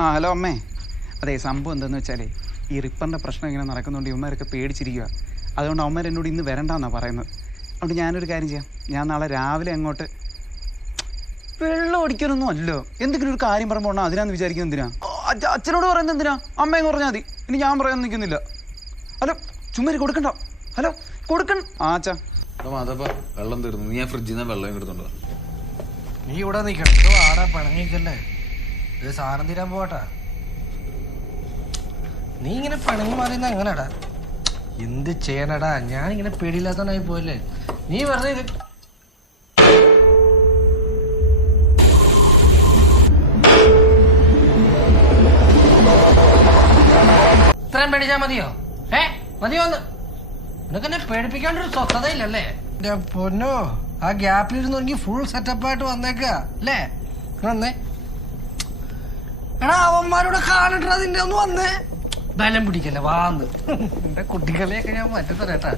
Hello അമ്മേ. അതെ, സംഭവം എന്താണെന്ന് വെച്ചാൽ ഈ റിപ്പറിൻ്റെ പ്രശ്നം ഇങ്ങനെ നടക്കുന്നുണ്ട്. ഇവന്മാരൊക്കെ പേടിച്ചിരിക്കുക. അതുകൊണ്ട് അവന്മാർ എന്നോട് ഇന്ന് വരണ്ടെന്നാണ് പറയുന്നത്. അതുകൊണ്ട് ഞാനൊരു കാര്യം ചെയ്യാം, ഞാൻ നാളെ രാവിലെ അങ്ങോട്ട്. വെള്ളം അടിക്കാനൊന്നും അല്ലോ, എന്തെങ്കിലും ഒരു കാര്യം പറയുമ്പോൾ അതിനാന്ന് വിചാരിക്കുന്നത് എന്തിനാ? അച്ഛനോട് പറയുന്നത് എന്തിനാ? അമ്മയെന്ന് പറഞ്ഞാൽ മതി. ഇനി ഞാൻ പറയാൻ നിൽക്കുന്നില്ല. ഹലോ, ചുമ്മാരി കൊടുക്കണ്ട. ഹലോ, കൊടുക്കണ്ട. അച്ഛാ വെള്ളം തീർന്നു. നീ ഫ്രിഡ്ജിൽ നിന്ന് വെള്ളം എടുത്തുണ്ടോ? നീ ഇവിടെ നിൽക്കണം. ആടാ പിണങ്ങിക്കല്ലേ, ഇത് സാധനം തീരാൻ പോട്ടാ. നീ ഇങ്ങനെ പിണങ്ങി മാറിയുന്ന എങ്ങനെടാ? എന്ത് ചെയ്യാനടാ, ഞാനിങ്ങനെ പേടിയില്ലാത്തവനായി പോയല്ലേ. നീ വെറുതെ ഇത്രയും പേടിച്ചാ മതിയോ? മതിയോ? നിനക്കെന്നെ പേടിപ്പിക്കാണ്ടൊരു സ്വസ്ഥതയില്ലല്ലേ? എന്റെ പൊന്നോ, ആ ഗ്യാപ്പിലിരുന്ന് ഫുൾ സെറ്റപ്പായിട്ട് വന്നേക്ക അല്ലേ? വന്നേ എടാ, അവന്മാരോട് കാണിട്ടാ നിന്റെ ഒന്ന് വന്നേ. ബലം പിടിക്കല്ലേ, വാന്ന്. എന്റെ കുട്ടികളെയൊക്കെ ഞാൻ മാറ്റി തരട്ടാ.